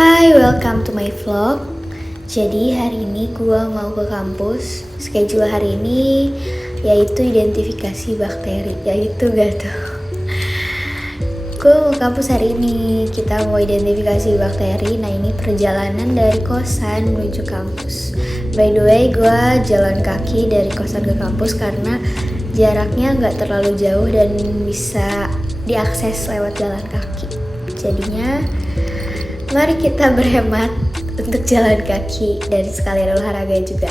Hai, welcome to my vlog. Jadi hari ini gue mau ke kampus. Schedule hari ini yaitu identifikasi bakteri. Yaitu gak tuh. Gue mau kampus hari ini. Kita mau identifikasi bakteri. Nah ini perjalanan dari kosan menuju kampus. By the way, gue jalan kaki dari kosan ke kampus karena jaraknya nggak terlalu jauh dan bisa diakses lewat jalan kaki. Jadinya mari kita berhemat untuk jalan kaki dan sekalian olahraga juga.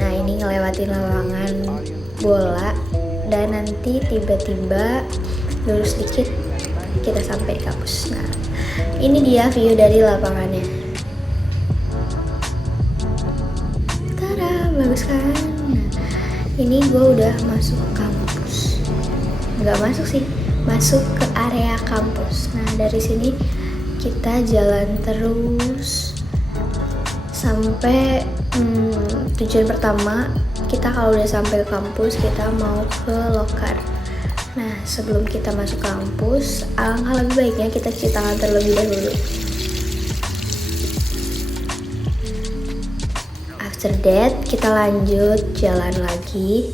Nah ini ngelewatin lapangan bola dan nanti tiba-tiba lurus dikit kita sampai di kampus. Nah ini dia view dari lapangannya. Tada, bagus kan? Nah ini gue udah masuk kampus. Nggak masuk sih, masuk ke area kampus. Nah dari sini kita jalan terus sampai tujuan pertama. Kita kalau udah sampai ke kampus kita mau ke loker. Nah sebelum kita masuk kampus, alangkah lebih baiknya kita cuci tangan terlebih dahulu. After that kita lanjut jalan lagi.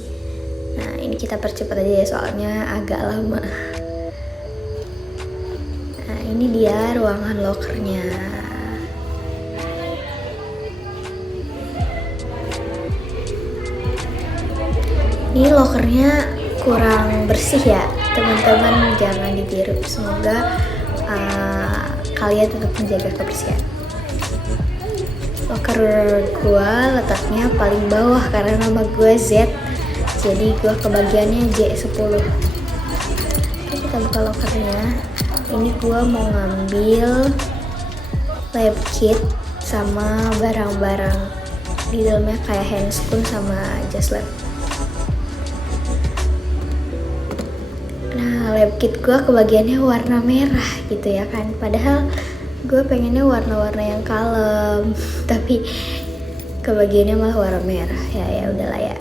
Nah ini kita percepat aja ya soalnya agak lama. Ini dia ruangan lokernya. Ini lokernya kurang bersih ya, teman-teman jangan ditiru. Semoga kalian tetap menjaga kebersihan. Loker gua letaknya paling bawah karena nama gua Z, jadi gua kebagiannya J10. Oke, kita buka lokernya. Ini gue mau ngambil lab kit sama barang-barang di dalamnya kayak handscoon sama jas lab. Nah lab kit gue kebagiannya warna merah gitu ya kan, padahal gue pengennya warna-warna yang kalem tapi kebagiannya malah warna merah. Ya udahlah ya.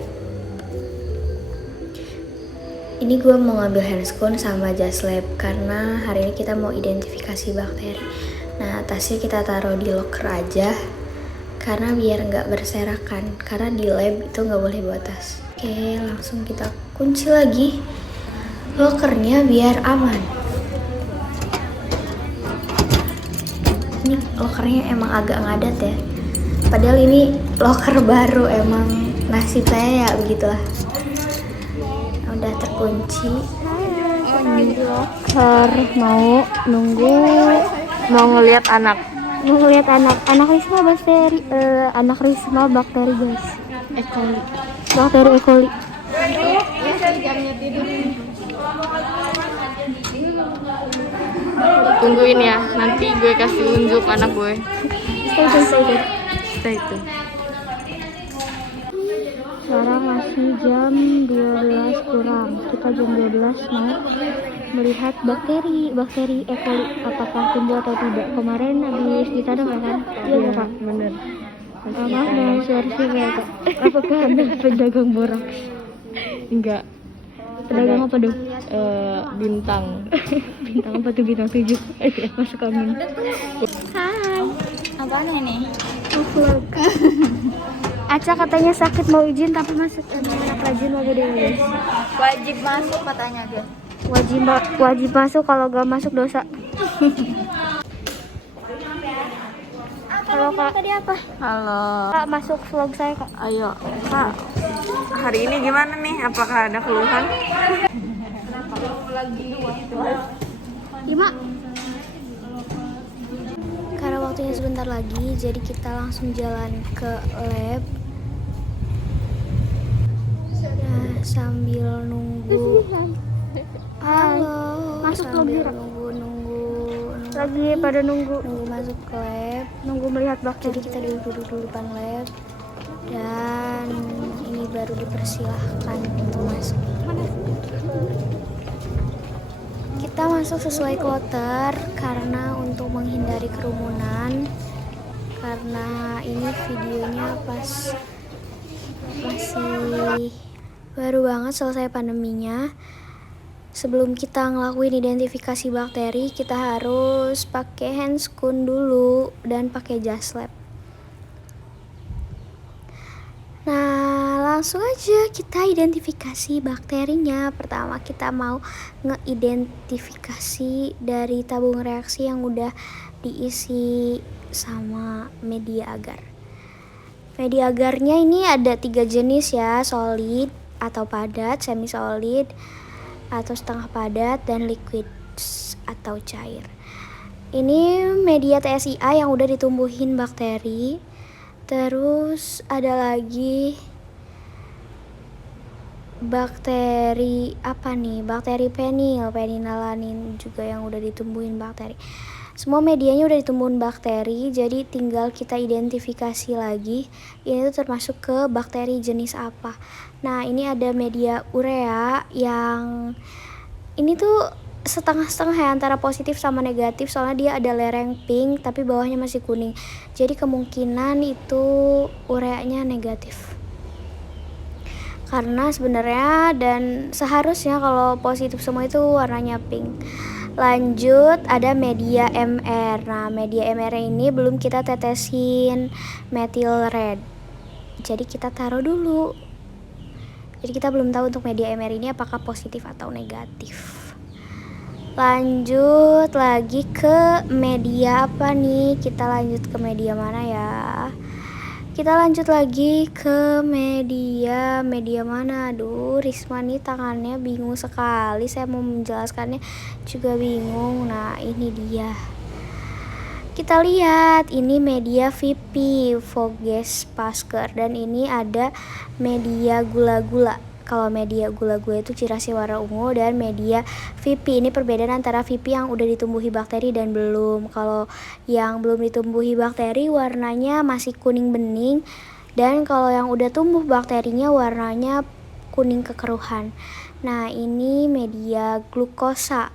Ini gue mau ngambil handscoon sama jas lab karena hari ini kita mau identifikasi bakteri. Nah tasnya kita taruh di loker aja karena biar nggak berserakan, karena di lab itu nggak boleh bawa tas. Oke, langsung kita kunci lagi lokernya biar aman. Ini lokernya emang agak ngadat ya, padahal ini loker baru, emang nasib saya ya begitulah. Udah terkunci. Di loker mau ngelihat anak Risma bakteri guys, bakteri E. coli. Tungguin ya, nanti gue kasih unjuk anak gue. Stay tune. Sekarang masih jam 12 kurang. Kita jam 12 mau melihat bakteri E. coli apakah tumbuh atau tidak. Kemarin habis ditanam ya kan? Iya Kak, bener. Maaf dengan suara ya Kak. Apakah Anda pedagang boraks? Enggak. Pedagang apa dong? Bintang. Bintang apa tuh? Bintang 7. Masuk angin. Hai. Apaan ini? Vlog. Aca katanya sakit mau izin tapi masuk anak rajin mau gede guys. Wajib masuk katanya dia. Wajib masuk, kalau gak masuk dosa. Halo Kak. Tadi apa? Halo. Kak masuk vlog saya Kak. Ayo, Kak. Hari ini gimana nih? Apakah ada keluhan? Ima. Karena waktunya sebentar lagi, jadi kita langsung jalan ke lab. Nah, sambil nunggu. Halo. Masuk sambil vlog nunggu. Lagi pada nunggu Masuk ke lab. nunggu melihat Jadi bakteri. kita duduk di depan lab dan ini baru dipersilahkan untuk masuk. Kita masuk sesuai kloter karena untuk menghindari kerumunan, karena ini videonya pas masih baru banget selesai pandeminya. Sebelum kita ngelakuin identifikasi bakteri, kita harus pakai handscoon dulu dan pakai jas lab. Nah, langsung aja kita identifikasi bakterinya. Pertama kita mau ngeidentifikasi dari tabung reaksi yang udah diisi sama media agar. Media agarnya ini ada 3 jenis ya, solid atau padat, semi solid atau setengah padat, dan liquid atau cair. Ini media TSIA yang udah ditumbuhin bakteri. Terus ada lagi bakteri apa nih? Bakteri penilalanin juga yang udah ditumbuhin bakteri. Semua medianya udah ditumbuhin bakteri, jadi tinggal kita identifikasi lagi ini tuh termasuk ke bakteri jenis apa. Nah, ini ada media urea yang ini tuh setengah-setengah ya, antara positif sama negatif, soalnya dia ada lereng pink tapi bawahnya masih kuning. Jadi kemungkinan itu ureanya negatif. Karena sebenarnya dan seharusnya kalau positif semua itu warnanya pink. Lanjut ada media MR. Nah, media MR ini belum kita tetesin methyl red. Jadi kita taruh dulu. Jadi kita belum tahu untuk media MR ini apakah positif atau negatif. Lanjut lagi ke media apa nih? Kita lanjut ke media mana ya? Kita lanjut lagi ke media mana? Aduh, Risma nih tangannya bingung sekali. Saya mau menjelaskannya juga bingung. Nah, ini dia. Kita lihat, ini media VP, Voges Pasker, dan ini ada media gula-gula. Kalau media gula-gula itu cirasi warna ungu, dan media VP ini perbedaan antara VP yang udah ditumbuhi bakteri dan belum. Kalau yang belum ditumbuhi bakteri warnanya masih kuning bening, dan kalau yang udah tumbuh bakterinya warnanya kuning kekeruhan. Nah, ini media glukosa.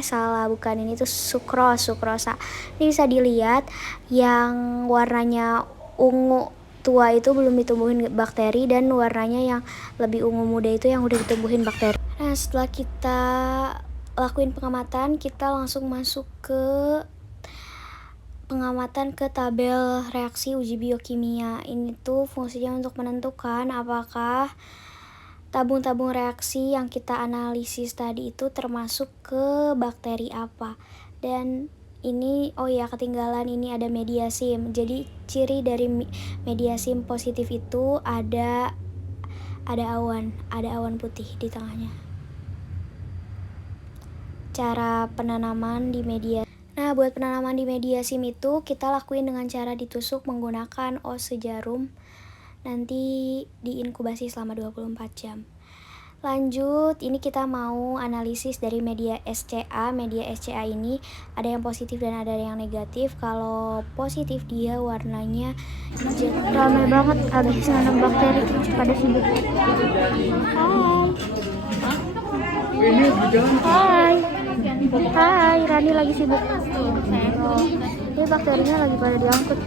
Salah, bukan, ini tuh sukrosa. Ini bisa dilihat yang warnanya ungu tua itu belum ditumbuhin bakteri, dan warnanya yang lebih ungu muda itu yang udah ditumbuhin bakteri. Nah, setelah kita lakuin pengamatan, kita langsung masuk ke pengamatan ke tabel reaksi uji biokimia. Ini tuh fungsinya untuk menentukan apakah tabung-tabung reaksi yang kita analisis tadi itu termasuk ke bakteri apa. Dan ini, oh ya ketinggalan, ini ada media SIM. Jadi ciri dari media SIM positif itu ada awan putih di tengahnya. Cara penanaman di media. Nah, buat penanaman di media SIM itu kita lakuin dengan cara ditusuk menggunakan ose jarum. Nanti diinkubasi selama 24 jam. Lanjut, ini kita mau analisis dari media SCA. Media SCA ini ada yang positif dan ada yang negatif. Kalau positif dia warnanya hijau. Ramai banget abis nanam bakteri pada sibuk. Hai, Rani lagi sibuk. Ini bakterinya lagi pada diangkut,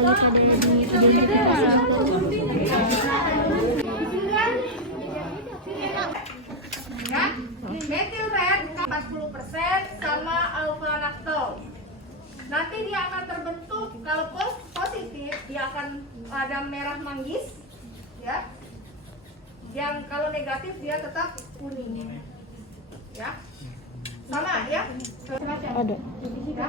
lagi pada diidentifikasi. Methyl red 40% sama alpha-lactol. Nanti dia akan terbentuk, kalau positif dia akan ada merah manggis, ya. Yang kalau negatif dia tetap kuning, ya. Sama ya. Ada. Ya.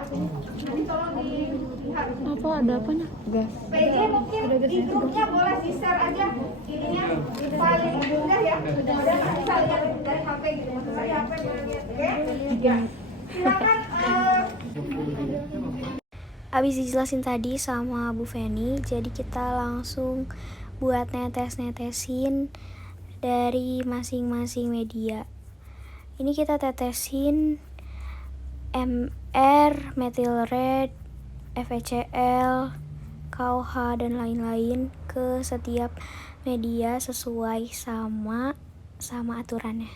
Nanti tolong dilihat. Apa ada apanya? Gas. PJ mungkin di grupnya boleh di-share aja ininya, file mudah ya. Udah bisa lihat dari HP gitu. Maksud saya HP boleh, oke? Ya. Silakan. Abis dijelasin tadi sama Bu Feni, jadi kita langsung buat netesin dari masing-masing media. Ini kita tetesin MR, methyl red, FeCl, KOH, dan lain-lain ke setiap media sesuai sama aturannya.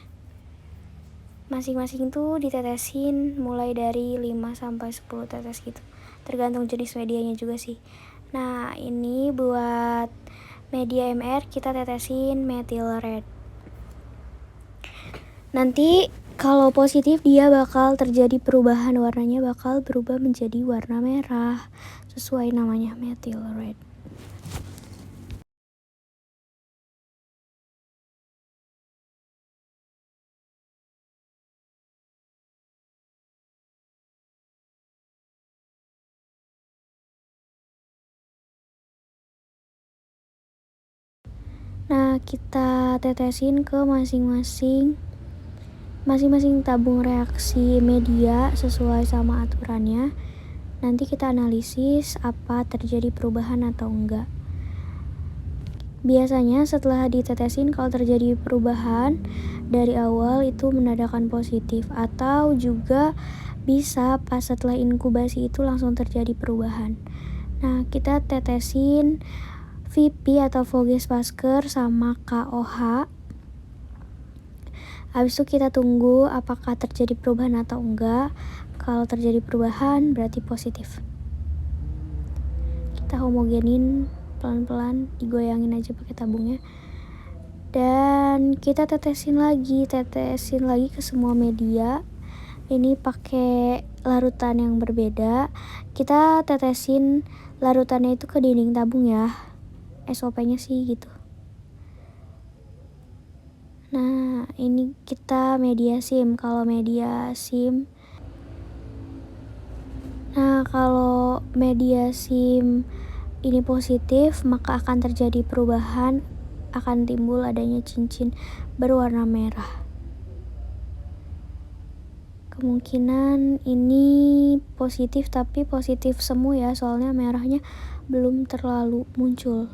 Masing-masing tuh ditetesin mulai dari 5 sampai 10 tetes gitu. Tergantung jenis medianya juga sih. Nah, ini buat media MR kita tetesin methyl red. Nanti Kalau positif dia bakal terjadi perubahan, warnanya bakal berubah menjadi warna merah sesuai namanya methyl red. Nah, kita tetesin ke masing-masing tabung reaksi media sesuai sama aturannya. Nanti kita analisis apa terjadi perubahan atau enggak. Biasanya setelah ditetesin kalau terjadi perubahan dari awal itu menandakan positif, atau juga bisa pas setelah inkubasi itu langsung terjadi perubahan. Nah, kita tetesin VP atau Voges Masker sama KOH. Habis itu kita tunggu apakah terjadi perubahan atau enggak. Kalau terjadi perubahan berarti positif. Kita homogenin pelan-pelan, digoyangin aja pakai tabungnya. Dan kita tetesin lagi ke semua media. Ini pakai larutan yang berbeda. Kita tetesin larutannya itu ke dinding tabung ya. SOP-nya sih gitu. Nah, ini kita media SIM. Kalau media SIM ini positif, maka akan terjadi perubahan, akan timbul adanya cincin berwarna merah. Kemungkinan ini positif, tapi positif semu ya, soalnya merahnya belum terlalu muncul.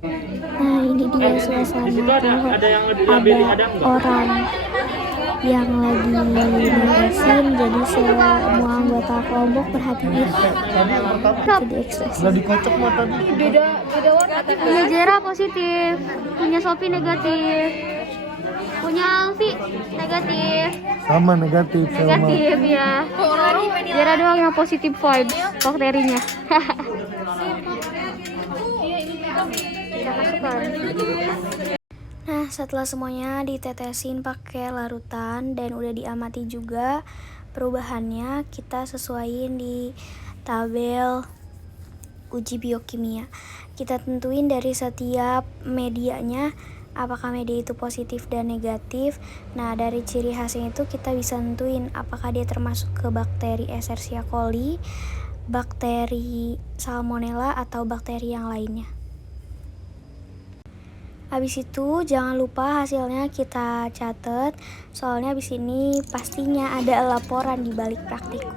Nah, ini dia suasana kalau ada orang yang lagi netesin, jadi semua anggota kelompok perhatiin. Jadi ekspresi. Udah dikocok mah tadi. Beda warna. Punya Jera positif, punya Sofi negatif, punya Alfi negatif. Sama negatif Ya. Jera doang yang positif vibes bakterinya. Nah, setelah semuanya ditetesin pakai larutan dan udah diamati juga perubahannya, kita sesuaiin di tabel uji biokimia. Kita tentuin dari setiap medianya apakah media itu positif dan negatif. Nah, dari ciri khasnya itu kita bisa tentuin apakah dia termasuk ke bakteri Escherichia coli, bakteri Salmonella, atau bakteri yang lainnya. Habis itu jangan lupa hasilnya kita catat, soalnya habis ini pastinya ada laporan di balik praktikum.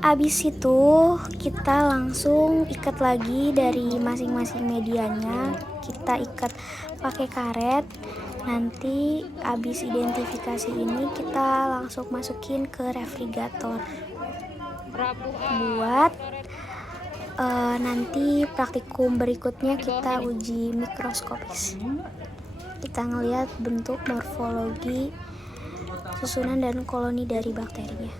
Habis itu kita langsung ikat lagi dari masing-masing medianya, kita ikat pakai karet. Nanti habis identifikasi ini kita langsung masukin ke refrigerator buat nanti praktikum berikutnya kita uji mikroskopis. Kita ngelihat bentuk, morfologi, susunan dan koloni dari bakterinya.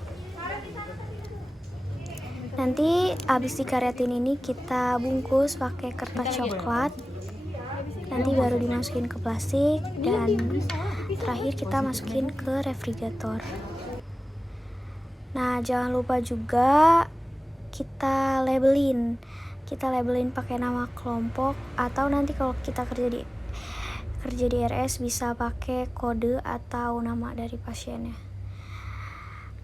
Nanti habis dikaretin ini kita bungkus pakai kertas coklat. Nanti baru dimasukin ke plastik dan terakhir kita masukin ke refrigerator. Nah, jangan lupa juga kita labelin pakai nama kelompok, atau nanti kalau kita kerja di RS bisa pakai kode atau nama dari pasiennya.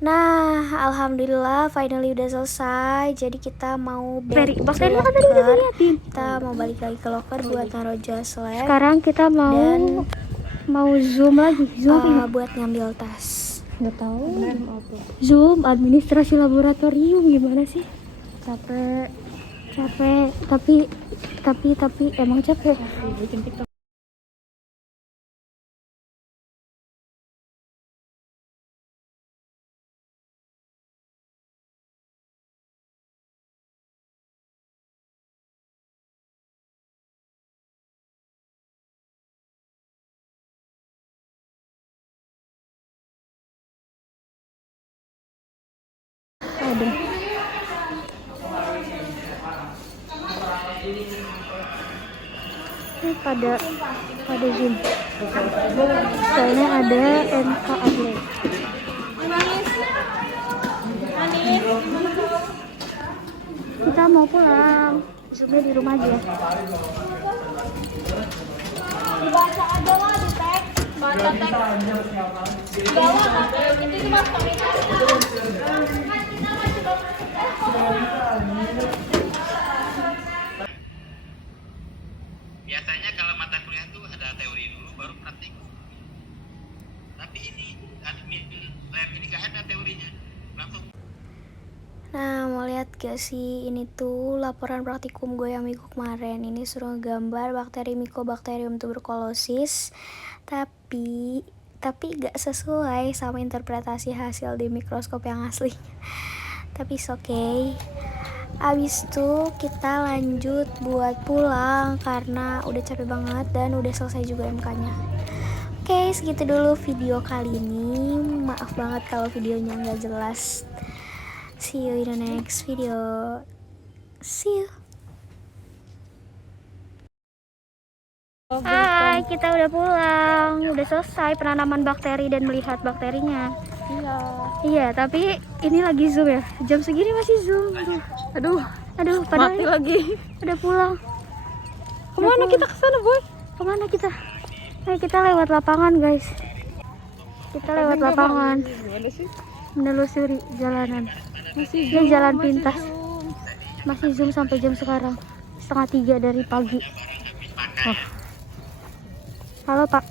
Nah, alhamdulillah finally udah selesai. Jadi kita mau balik ke locker. Kita mau balik lagi ke locker buat naruh jas lab. Sekarang kita mau zoom lagi, buat ngambil tas. Nggak tahu. Zoom administrasi laboratorium gimana sih? Capek tapi emang capek. Aduh. Pada zoom. Soalnya ada NK Atlet. Kita mau pulang. Zoomnya di rumah aja. Dibaca aja lah di teks. Baca teks. Gawat, itu cuma komentar. Biasanya kalau mata kuliah tuh ada teori dulu baru praktik. Tapi ini admin lab ini nggak ada teorinya, langsung. Nah, mau lihat gak sih, ini tuh laporan praktikum gue yang minggu kemarin. Ini suruh gambar bakteri Mycobacterium tuberculosis, tapi gak sesuai sama interpretasi hasil di mikroskop yang asli. Tapi it's okay. Abis itu kita lanjut buat pulang karena udah capek banget dan udah selesai juga MK-nya. Oke, segitu dulu video kali ini. Maaf banget kalau videonya nggak jelas. See you in the next video. See you. Hai, kita udah pulang. Udah selesai penanaman bakteri dan melihat bakterinya. Iya, tapi ini lagi zoom ya. Jam segini masih zoom. Aduh, padahal mati lagi. Udah pulang. Kemana kita kesana, Boy? Kemana kita? Kita lewat lapangan, guys. Kita lewat lapangan. Menelusuri jalanan. Ini jalan pintas. Masih zoom sampai jam sekarang. 2:30 dari pagi. Oh. Halo, Pak.